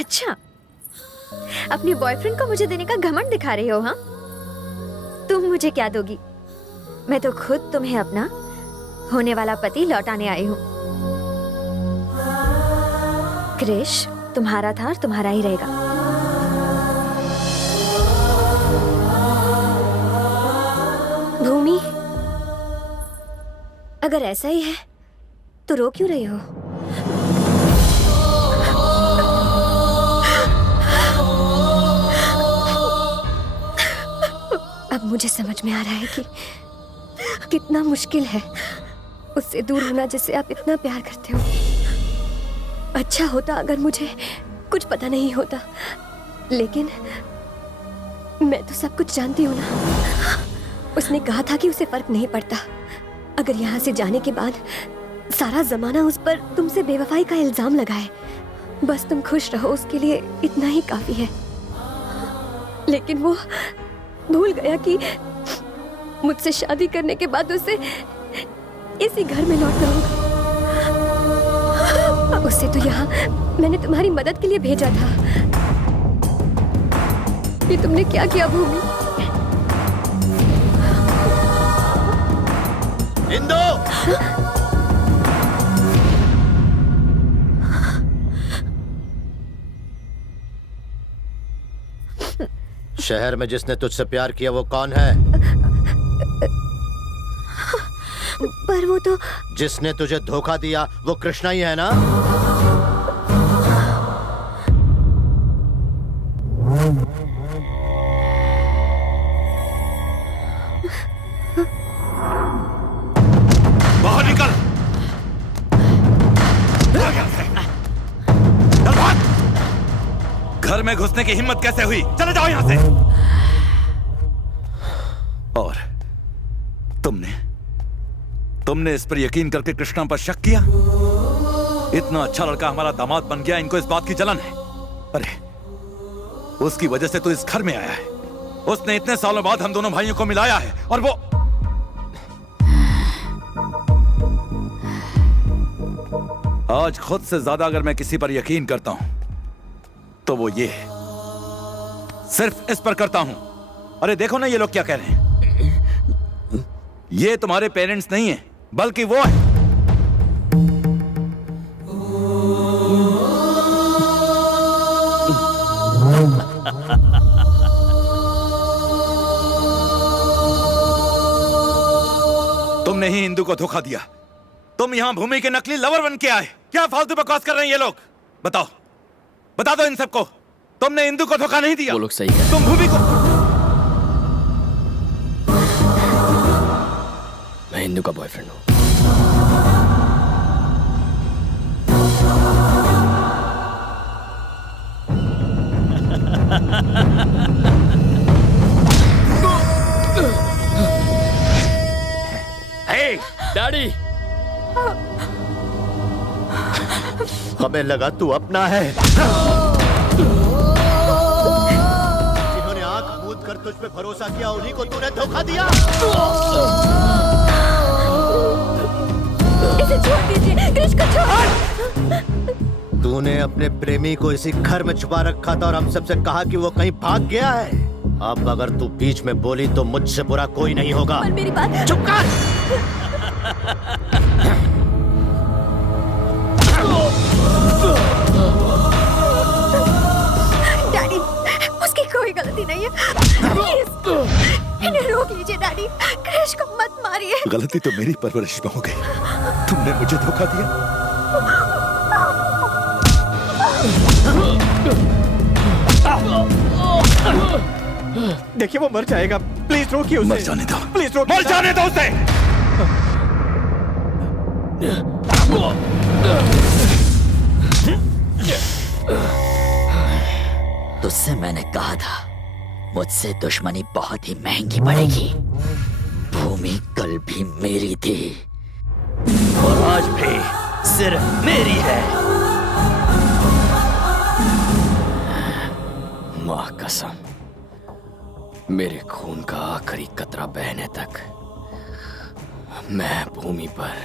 अच्छा, अपने बॉयफ्रेंड को मुझे देने का घमंड दिखा रहे हो? हाँ, तुम मुझे क्या दोगी? मैं तो खुद तुम्हें अपना होने वाला पति लौटाने आई हूँ। क्रिश तुम्हारा था और तुम्हारा ही रहेगा। भूमि, अगर ऐसा ही है तो रो क्यों रही हो? अब मुझे समझ में आ रहा है कि कितना मुश्किल है उससे दूर होना जिससे आप इतना प्यार करते हो। अच्छा होता अगर मुझे कुछ पता नहीं होता, लेकिन मैं तो सब कुछ जानती हूँ ना। उसने कहा था कि उसे फर्क नहीं पड़ता अगर यहाँ से जाने के बाद सारा जमाना उस पर तुमसे बेवफाई का इल्जाम लगाए। बस तुम खुश रहो, उसके लिए इतना ही काफी है। लेकिन वो भूल गया कि मुझसे शादी करने के बाद उसे इसी घर में लौटना होगा। उससे तो यहाँ मैंने तुम्हारी मदद के लिए भेजा था। ये तुमने क्या किया भूमि? इंदु! शहर में जिसने तुझसे प्यार किया वो कौन है? पर वो तो जिसने तुझे धोखा दिया वो कृष्णा ही है ना? बाहर निकल! भाग यहाँ से! चल भाग! घर में घुसने की हिम्मत कैसे हुई? चले जाओ यहां से! और तुमने इस पर यकीन करके कृष्णा पर शक किया? इतना अच्छा लड़का हमारा दामाद बन गया, इनको इस बात की जलन है। अरे उसकी वजह से तो इस घर में आया है। उसने इतने सालों बाद हम दोनों भाइयों को मिलाया है और वो आज खुद से ज्यादा अगर मैं किसी पर यकीन करता हूं तो वो ये है, सिर्फ इस पर करता हूं। अरे देखो ना ये लोग क्या कह रहे हैं। ये तुम्हारे पेरेंट्स नहीं है बल्कि वो है। तुमने ही इंदु को धोखा दिया। तुम यहां भूमि के नकली लवर बन के आए। क्या फालतू बकवास कर रहे हैं ये लोग? बताओ, बता दो इन सबको, तुमने इंदु को धोखा नहीं दिया। वो लोग सही है। तुम भूमि को मैं इंदु का बॉयफ्रेंड हूं। हे डैडी! हमें लगा तू अपना है। जिन्होंने आंख मूंद कर तुझ पे भरोसा किया उन्हीं को तूने धोखा दिया। इसे छोड़ दीजिए, क्रिश को छोड़। तूने अपने प्रेमी को इसी घर में छुपा रखा था और हम सबसे कहा कि वो कहीं भाग गया है। अब अगर तू बीच में बोली तो मुझसे बुरा कोई नहीं होगा। पर मेरी बात चुप कर। डैडी, उसकी कोई गलती नहीं है। प्लीज, इन्हें रोक लीजिए डैडी। क्रिश को मत मारिए। गलती तो मेरी परवरिश में हो गई। तुमने मुझे धोखा दिया। देखिए वो मर जाएगा, प्लीज रोकिए उसे। मर जाने दो, प्लीज रोकिए। मर जाने दो उसे। तुझसे मैंने कहा था मुझसे दुश्मनी बहुत ही महंगी पड़ेगी। भूमि कल भी मेरी थी और आज भी सिर्फ मेरी है। मां कसम, मेरे खून का आखिरी कतरा बहने तक मैं भूमि पर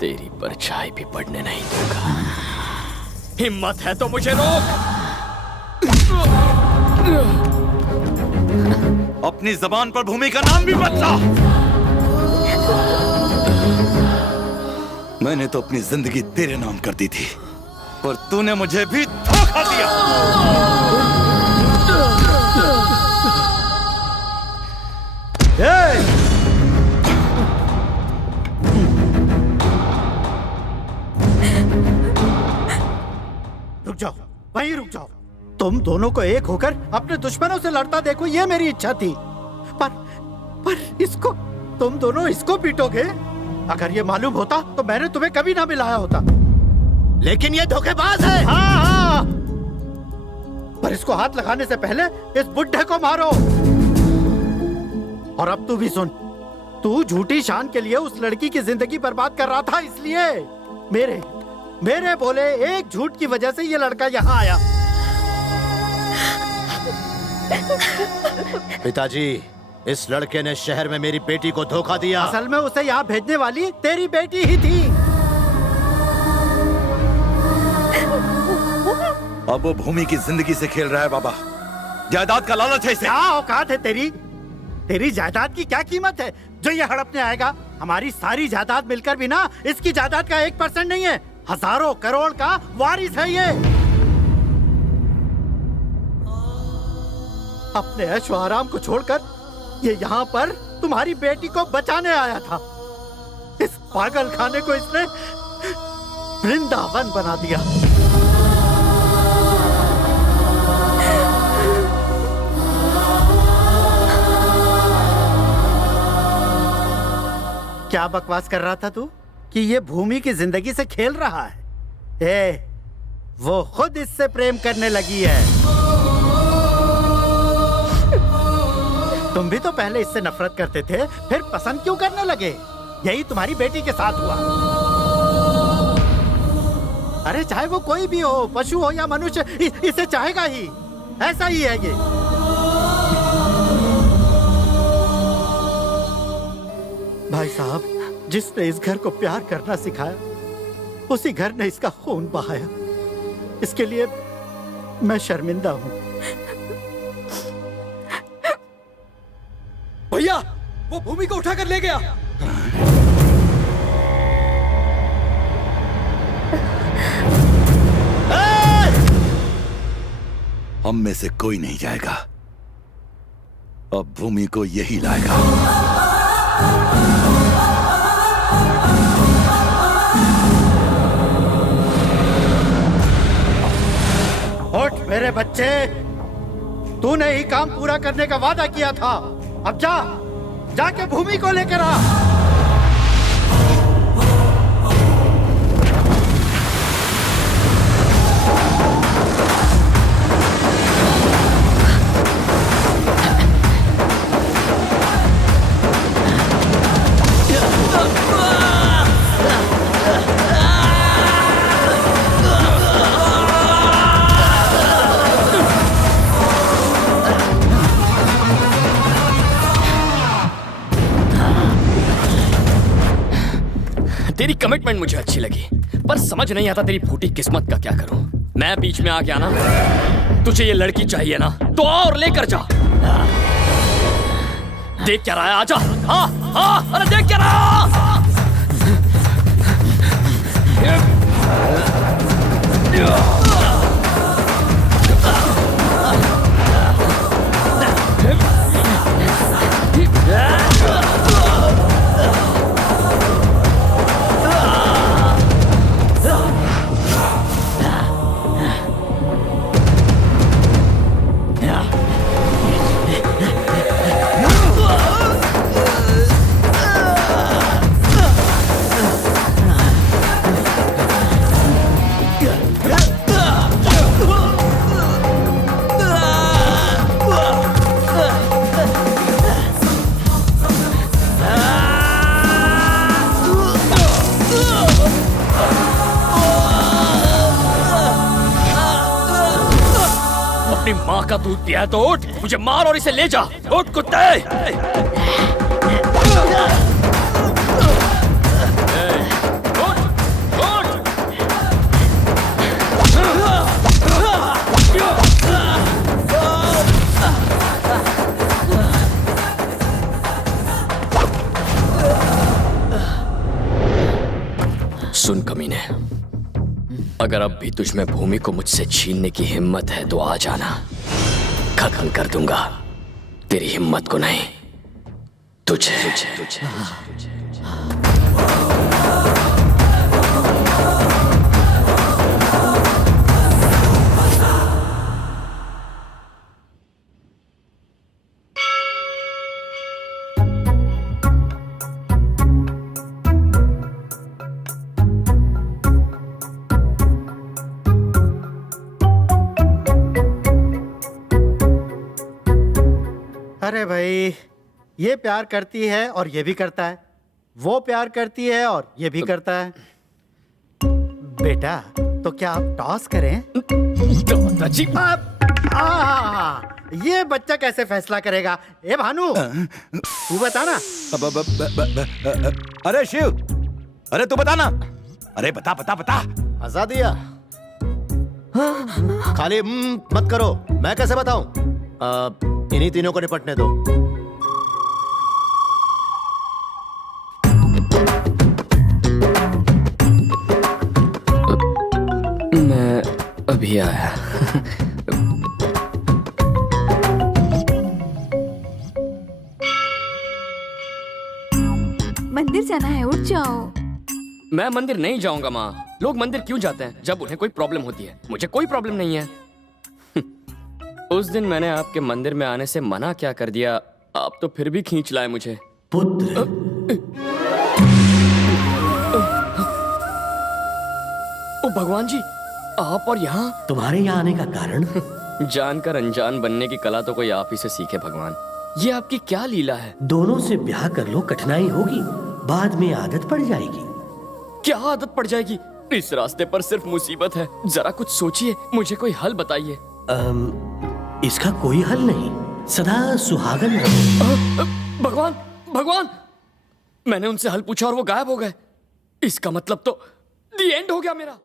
तेरी परछाई भी पड़ने नहीं दूंगा। हिम्मत है तो मुझे रोक। अपनी जबान पर भूमि का नाम भी बदला। मैंने तो अपनी जिंदगी तेरे नाम कर दी थी, पर तूने मुझे भी धोखा दिया। रुक जाओ, वहीं रुक जाओ। तुम दोनों को एक होकर अपने दुश्मनों से लड़ता देखो, ये मेरी इच्छा थी। पर इसको, तुम दोनों इसको पीटोगे? अगर ये मालूम होता तो मैंने तुम्हें कभी ना मिलाया होता। लेकिन ये धोखेबाज है। हाँ। पर इसको हाथ लगाने से पहले इस बुड्ढे को मारो। और अब तू भी सुन, तू झूठी शान के लिए उस लड़की की जिंदगी बर्बाद कर रहा था, इसलिए मेरे बोले एक झूठ की वजह से ये लड़का यहाँ आया। पिताजी, इस लड़के ने शहर में मेरी बेटी को धोखा दिया। असल में उसे यहाँ भेजने वाली तेरी बेटी ही थी। अब वो भूमि की जिंदगी से खेल रहा है बाबा। जायदाद का लालच है इसे। क्या औकात है तेरी जायदाद की क्या कीमत है जो ये हड़पने आएगा? हमारी सारी जायदाद मिलकर भी ना इसकी जायदाद का 1% नहीं है, हजारों करोड़ का वारिस है ये। अपने ऐशो आराम को छोड़कर ये यहाँ पर तुम्हारी बेटी को बचाने आया था। इस पागल खाने को इसने वृंदावन बना दिया। क्या बकवास कर रहा था तू कि ये भूमि की जिंदगी से खेल रहा है? वो खुद इससे प्रेम करने लगी है। तुम भी तो पहले इससे नफरत करते थे, फिर पसंद क्यों करने लगे? यही तुम्हारी बेटी के साथ हुआ। अरे चाहे वो कोई भी हो, पशु हो या मनुष्य, इसे चाहेगा ही। ऐसा ही है ये। भाई साहब, जिसने इस घर को प्यार करना सिखाया, उसी घर ने इसका खून बहाया। इसके लिए मैं शर्मिंदा हूं। भैया, वो भूमि को उठाकर ले गया। हम में से कोई नहीं जाएगा। अब भूमि को यही लाएगा। उठ मेरे बच्चे, तूने ही काम पूरा करने का वादा किया था। अब जाके भूमि को लेकर आ। तेरी कमिटमेंट मुझे अच्छी लगी, पर समझ नहीं आता तेरी फूटी किस्मत का क्या करूं। मैं बीच में आ गया ना। तुझे ये लड़की चाहिए ना, तो और लेकर जा। देख क्या रहा है, आजा। हाँ, अरे देख क्या रहा है। अपनी माँ का दूध पिया है तो उठ, मुझे मार और इसे ले जा। उठ कुत्ते। उठ। अगर अब भी तुझ में भूमि को मुझसे छीनने की हिम्मत है तो आ जाना, खत्म कर दूंगा तेरी हिम्मत को नहीं, तुझे। अरे भाई, ये प्यार करती है और ये भी करता है, वो प्यार करती है और ये भी करता है। बेटा, तो क्या आप टॉस करें? दादाजी, ये बच्चा कैसे फैसला करेगा? ए भानु, तू बता ना। अरे शिव, अरे तू बता ना। अरे बता बता बता। आजादिया, खाली मत करो, मैं कैसे बताऊं? इन्हीं तीनों को निपटने दो। मैं अभी आया। मंदिर जाना है, उठ जाओ। मैं मंदिर नहीं जाऊंगा माँ। लोग मंदिर क्यों जाते हैं? जब उन्हें कोई प्रॉब्लम होती है। मुझे कोई प्रॉब्लम नहीं है। उस दिन मैंने आपके मंदिर में आने से मना क्या कर दिया, आप तो फिर भी खींच लाए मुझे। पुत्र, ओ भगवान जी, आप और यहाँ? तुम्हारे यहाँ आने का कारण? जानकर अनजान बनने की कला तो कोई आप ही से सीखे भगवान। ये आपकी क्या लीला है? दोनों से ब्याह कर लो, कठिनाई होगी, बाद में आदत पड़ जाएगी। क्या आदत पड़ जाएगी? इस रास्ते पर सिर्फ मुसीबत है। जरा कुछ सोचिए, मुझे कोई हल बताइए। इसका कोई हल नहीं, सदा सुहागन रहो। भगवान, भगवान, मैंने उनसे हल पूछा और वो गायब हो गए। इसका मतलब तो दी एंड हो गया मेरा।